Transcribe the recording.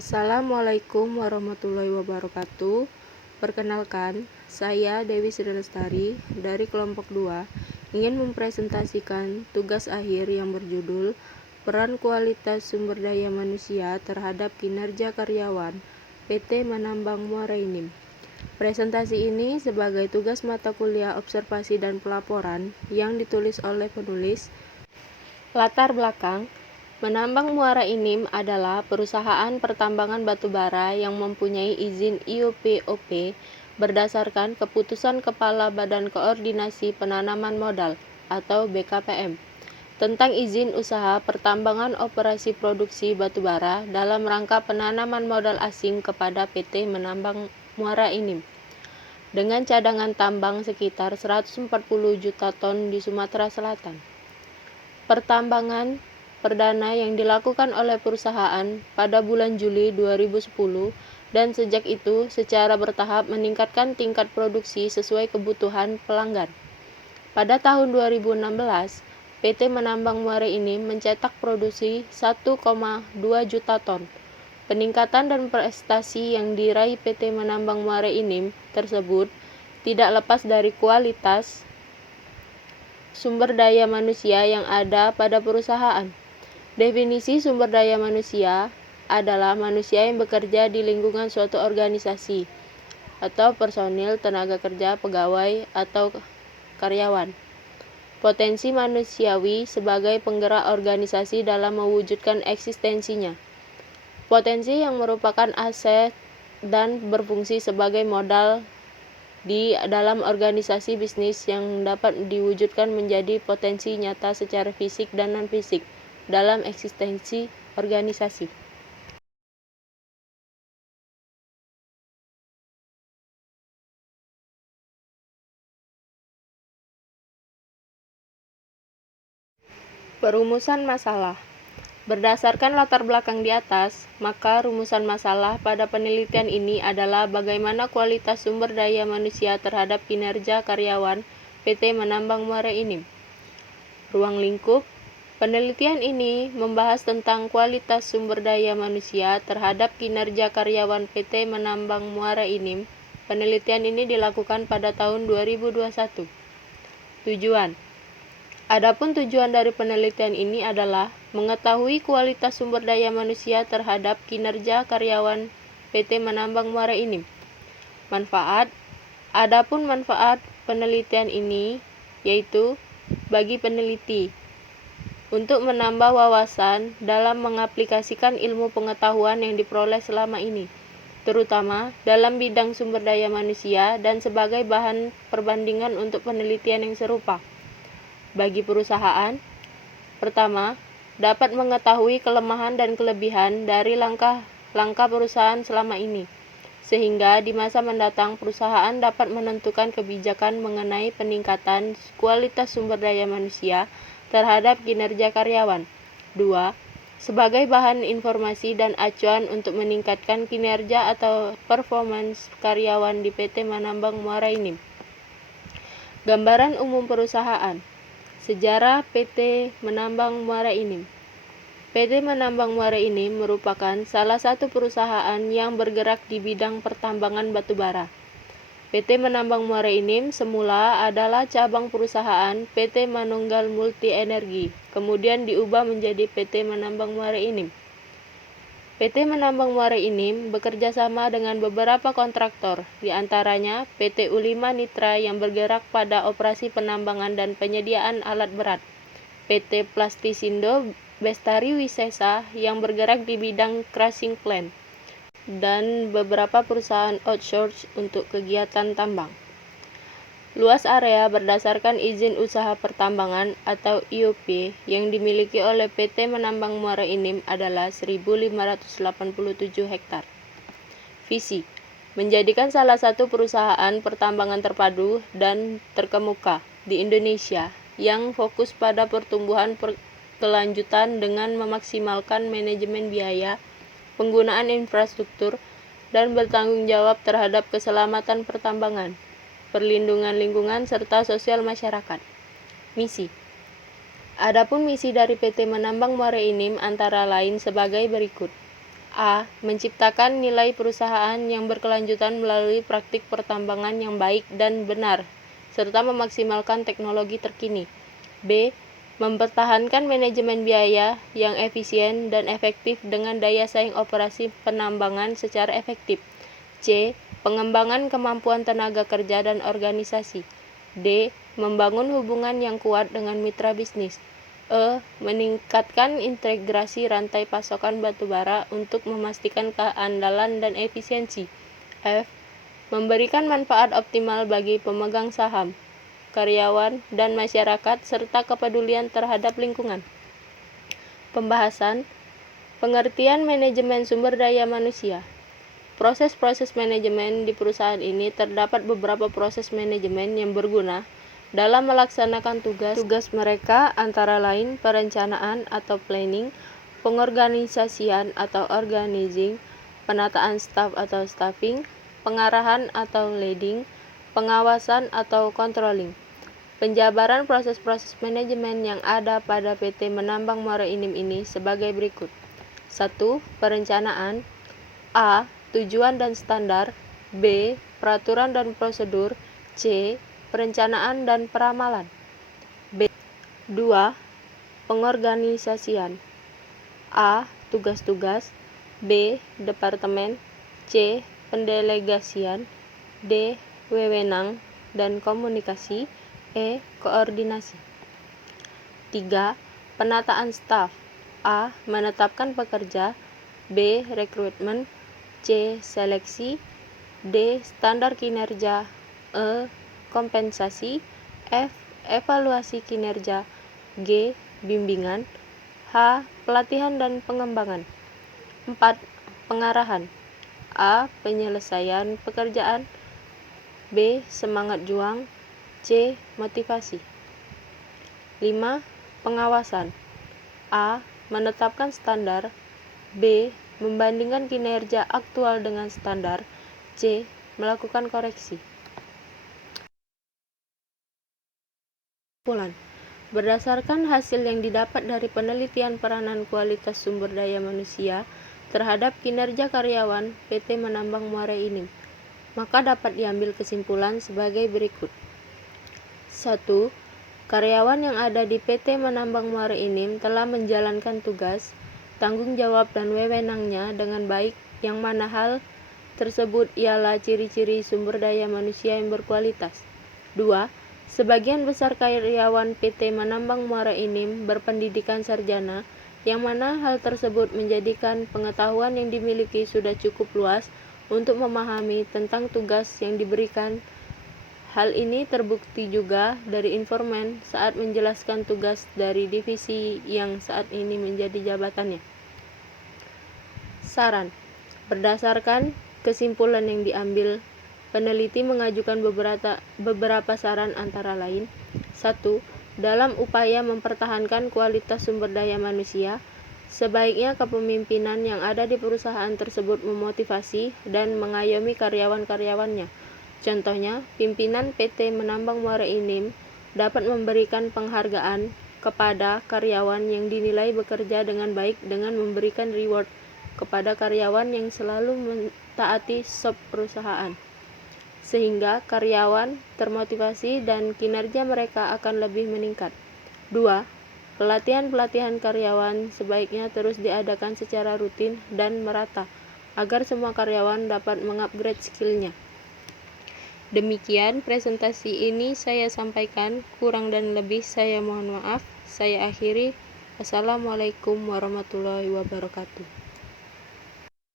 Assalamualaikum warahmatullahi wabarakatuh. Perkenalkan, saya Dewi Sri Lestari dari kelompok 2 ingin mempresentasikan tugas akhir yang berjudul Peran Kualitas Sumber Daya Manusia terhadap Kinerja Karyawan PT Menambang Muara Enim. Presentasi ini sebagai tugas mata kuliah observasi dan pelaporan yang ditulis oleh penulis. Latar belakang, Menambang Muara Enim adalah perusahaan pertambangan batubara yang mempunyai izin IUPOP berdasarkan Keputusan Kepala Badan Koordinasi Penanaman Modal atau BKPM tentang izin usaha pertambangan operasi produksi batubara dalam rangka penanaman modal asing kepada PT Menambang Muara Enim dengan cadangan tambang sekitar 140 juta ton di Sumatera Selatan. Pertambangan perdana yang dilakukan oleh perusahaan pada bulan Juli 2010 dan sejak itu secara bertahap meningkatkan tingkat produksi sesuai kebutuhan pelanggan. Pada tahun 2016, PT Menambang Muara Enim mencetak produksi 1,2 juta ton. Peningkatan dan prestasi yang diraih PT Menambang Muara Enim tersebut tidak lepas dari kualitas sumber daya manusia yang ada pada perusahaan. Definisi sumber daya manusia adalah manusia yang bekerja di lingkungan suatu organisasi atau personil, tenaga kerja, pegawai, atau karyawan. Potensi manusiawi sebagai penggerak organisasi dalam mewujudkan eksistensinya. Potensi yang merupakan aset dan berfungsi sebagai modal di dalam organisasi bisnis yang dapat diwujudkan menjadi potensi nyata secara fisik dan non-fisik dalam eksistensi organisasi. Perumusan masalah. Berdasarkan latar belakang di atas, maka rumusan masalah pada penelitian ini adalah bagaimana kualitas sumber daya manusia terhadap kinerja karyawan PT Menambang Muara Enim. Ruang lingkup. Penelitian ini membahas tentang kualitas sumber daya manusia terhadap kinerja karyawan PT Menambang Muara Enim. Penelitian ini dilakukan pada tahun 2021. Tujuan. Adapun tujuan dari penelitian ini adalah mengetahui kualitas sumber daya manusia terhadap kinerja karyawan PT Menambang Muara Enim. Manfaat. Adapun manfaat penelitian ini yaitu bagi peneliti untuk menambah wawasan dalam mengaplikasikan ilmu pengetahuan yang diperoleh selama ini, terutama dalam bidang sumber daya manusia dan sebagai bahan perbandingan untuk penelitian yang serupa. Bagi perusahaan, pertama, dapat mengetahui kelemahan dan kelebihan dari langkah-langkah perusahaan selama ini, sehingga di masa mendatang perusahaan dapat menentukan kebijakan mengenai peningkatan kualitas sumber daya manusia terhadap kinerja karyawan. 2. Sebagai bahan informasi dan acuan untuk meningkatkan kinerja atau performance karyawan di PT Menambang Muara Enim. Gambaran umum perusahaan. Sejarah PT Menambang Muara Enim. PT Menambang Muara Enim merupakan salah satu perusahaan yang bergerak di bidang pertambangan batubara. PT Menambang Muara Enim semula adalah cabang perusahaan PT Manunggal Multi Energi, kemudian diubah menjadi PT Menambang Muara Enim. PT Menambang Muara Enim bekerja sama dengan beberapa kontraktor, di antaranya PT Ulima Nitra yang bergerak pada operasi penambangan dan penyediaan alat berat, PT Plastisindo Bestari Wisesa yang bergerak di bidang crushing plant, dan beberapa perusahaan outsource untuk kegiatan tambang. Luas area berdasarkan izin usaha pertambangan atau IUP yang dimiliki oleh PT Menambang Muara Enim adalah 1.587 hektar. Visi: menjadikan salah satu perusahaan pertambangan terpadu dan terkemuka di Indonesia yang fokus pada pertumbuhan berkelanjutan dengan memaksimalkan manajemen biaya, penggunaan infrastruktur, dan bertanggung jawab terhadap keselamatan pertambangan, perlindungan lingkungan, serta sosial masyarakat. Misi. Adapun misi dari PT Menambang Muara Enim antara lain sebagai berikut. A. Menciptakan nilai perusahaan yang berkelanjutan melalui praktik pertambangan yang baik dan benar, serta memaksimalkan teknologi terkini. B. Mempertahankan manajemen biaya yang efisien dan efektif dengan daya saing operasi penambangan secara efektif. C. Pengembangan kemampuan tenaga kerja dan organisasi. D. Membangun hubungan yang kuat dengan mitra bisnis. E. Meningkatkan integrasi rantai pasokan batubara untuk memastikan keandalan dan efisiensi. F. Memberikan manfaat optimal bagi pemegang saham, karyawan, dan masyarakat, serta kepedulian terhadap lingkungan. Pembahasan pengertian manajemen sumber daya manusia. Proses-proses manajemen di perusahaan ini terdapat beberapa proses manajemen yang berguna dalam melaksanakan tugas mereka, antara lain perencanaan atau planning, pengorganisasian atau organizing, penataan staf atau staffing, pengarahan atau leading, pengawasan atau controlling. Penjabaran proses-proses manajemen yang ada pada PT Menambang Muara Enim ini sebagai berikut. 1. Perencanaan. A. Tujuan dan standar. B. Peraturan dan prosedur. C. Perencanaan dan peramalan. B. 2. Pengorganisasian. A. Tugas-tugas. B. Departemen. C. Pendelegasian. D. Wewenang dan komunikasi. E. Koordinasi. 3. Penataan staf. A. Menetapkan pekerja. B. Rekrutmen. C. Seleksi. D. Standar kinerja. E. Kompensasi. F. Evaluasi kinerja. G. Bimbingan. H. Pelatihan dan pengembangan. 4. Pengarahan. A. Penyelesaian pekerjaan. B. Semangat juang. C. Motivasi. 5. Pengawasan. A. Menetapkan standar. B. Membandingkan kinerja aktual dengan standar. C. Melakukan koreksi. Kesimpulan. Berdasarkan hasil yang didapat dari penelitian peranan kualitas sumber daya manusia terhadap kinerja karyawan PT Menambang Muara Enim, maka dapat diambil kesimpulan sebagai berikut. 1. Karyawan yang ada di PT Menambang Muara Enim telah menjalankan tugas, tanggung jawab dan wewenangnya dengan baik, yang mana hal tersebut ialah ciri-ciri sumber daya manusia yang berkualitas. 2. Sebagian besar karyawan PT Menambang Muara Enim berpendidikan sarjana, yang mana hal tersebut menjadikan pengetahuan yang dimiliki sudah cukup luas untuk memahami tentang tugas yang diberikan. Hal ini terbukti juga dari informan saat menjelaskan tugas dari divisi yang saat ini menjadi jabatannya. Saran. Berdasarkan kesimpulan yang diambil, peneliti mengajukan beberapa saran, antara lain: 1. Dalam upaya mempertahankan kualitas sumber daya manusia, sebaiknya kepemimpinan yang ada di perusahaan tersebut memotivasi dan mengayomi karyawan-karyawannya. Contohnya, pimpinan PT Menambang Muara Enim dapat memberikan penghargaan kepada karyawan yang dinilai bekerja dengan baik dengan memberikan reward kepada karyawan yang selalu mentaati SOP perusahaan, sehingga karyawan termotivasi dan kinerja mereka akan lebih meningkat. 2. Pelatihan-pelatihan karyawan sebaiknya terus diadakan secara rutin dan merata, agar semua karyawan dapat mengupgrade skill-nya. Demikian presentasi ini saya sampaikan, kurang dan lebih saya mohon maaf. Saya akhiri. Wassalamualaikum warahmatullahi wabarakatuh.